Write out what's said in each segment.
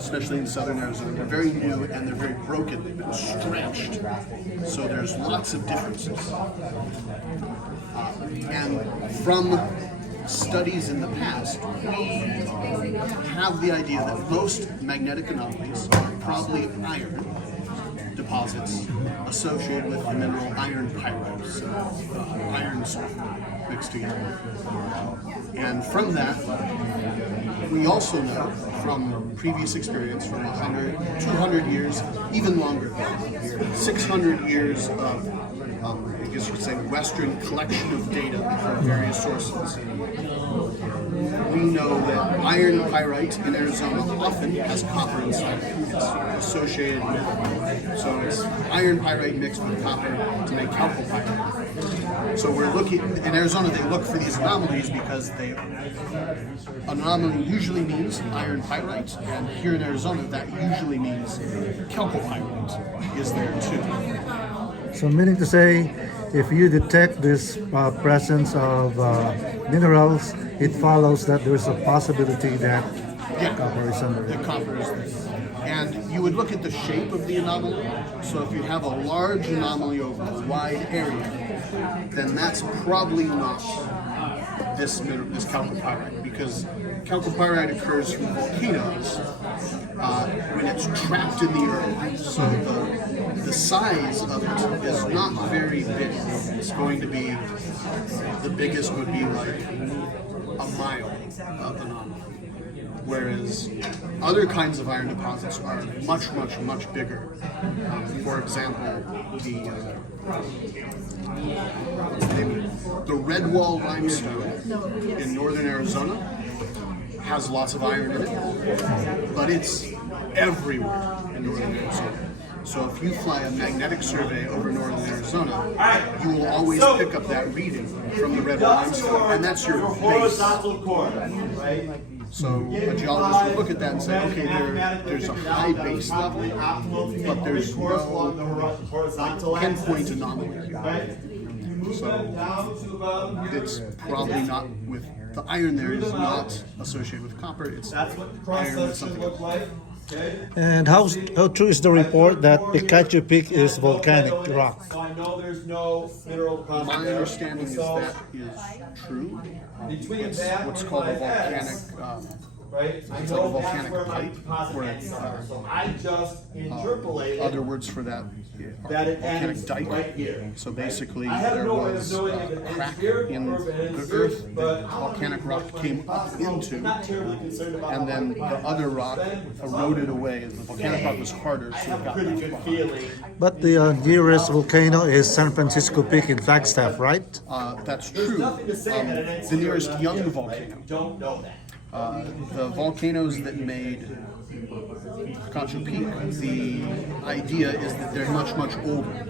especially in southern Arizona. They're very new and they're very broken. They've been stretched. So there's lots of differences. And from studies in the past, we have the idea that most magnetic anomalies are probably iron deposits associated with the mineral iron pyrite, so iron sulfur mixed together. And from that, we also know from previous experience from 100, 200 years, even longer, 600 years of, I guess you could say, Western collection of data from various sources. We know that iron pyrite in Arizona often has copper inside it. It's associated with, so it's iron pyrite mixed with copper to make chalcopyrite. So we're looking, in Arizona they look for these anomalies because anomaly usually means iron pyrite, and here in Arizona that usually means chalcopyrite is there too. So meaning to say, if you detect this presence of minerals, it follows that there's a possibility that copper is under The it. copper is there. And you would look at the shape of the anomaly. So if you have a large anomaly over a wide area, then that's probably not this chalcopyrite, because chalcopyrite occurs from volcanoes when it's trapped in the earth. So the size of it is not very big. It's going to be, the biggest would be like a mile of anomaly. Whereas other kinds of iron deposits are much, much, much bigger. For example, the Redwall limestone in northern Arizona has lots of iron in it, but it's everywhere in northern Arizona. So if you fly a magnetic survey over northern Arizona, you will always pick up that reading from the Redwall limestone, and that's your base. So a geologist would look at that and say, okay, there's a high base level, but there's no pinpoint anomaly here. So it's probably not with, the iron there is not associated with copper, it's iron with something else. And how true is the report that Picacho Peak is volcanic rock? So I know there's no mineral content. My understanding is that is true. It's what's called a volcanic, Right? it's like a volcanic pipe, where it's so I just interpolated other words for that that are it volcanic ends dike. right here. So basically, I have there no way of was knowing if a it crack ends here in or if it ends the here, earth but that volcanic rock came up into, I'm not terribly concerned about and then the other rock eroded away. The volcanic rock was harder, I so have it a got pretty left good behind. feeling. But the nearest volcano is San Francisco Peak in Flagstaff, right? That's There's true. nothing to say that it ends The here or nearest not young here, right? volcano. You don't know that. The volcanoes that made Picacho Peak, the idea is that they're much, much older.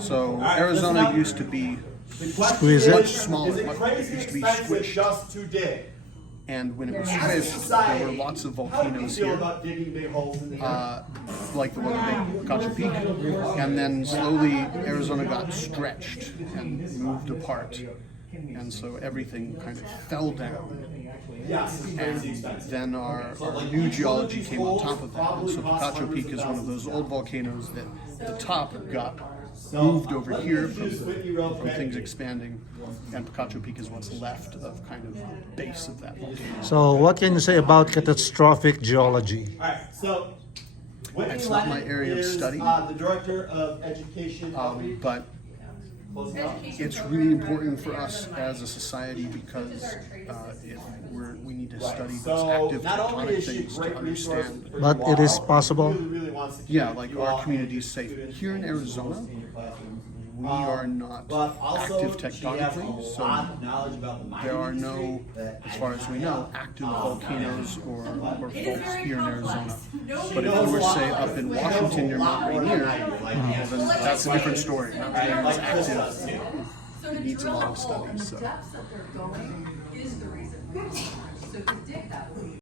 So Arizona used to be The question Squeeze it. much smaller. Is it It crazy used to be expensive squished. just to dig? And when it was As a squished, there society, were lots of how do you volcanoes feel here, about digging big holes in the earth? like the one that made Picacho Peak. And then slowly Arizona got stretched and moved apart. And so everything kind of fell down. Yes, it's crazy And expensive. then our new geology came on top of that. And so Picacho Peak is one of those old volcanoes that the top got moved over here from things expanding, and Picacho Peak is what's left of kind of the base of that volcano. So what can you say about catastrophic geology? All right, so Whitney It's not my Lennon area of is, study. the director of education. But Close enough. it's really important for us as a society because if we need to study those So active not only tectonic is she a things to great resource, understand. for But you it is all, possible. really wants to keep Yeah, like you our all community is and safe. students Here in in Arizona, senior classrooms. we are not But also, active she has a tectonically, so lot of knowledge about the mining there are industry no, that as I far do as we not know, have. active volcanoes or folks very here in complex. Arizona. Nobody But if knows you were, a lot. say, up in Washington, near Mount Rainier, well, then that's a different story. Mount Rainier is active. So to Needs a drill lot a of hole and studies, the so. depths that they're going is the reason. So to dig that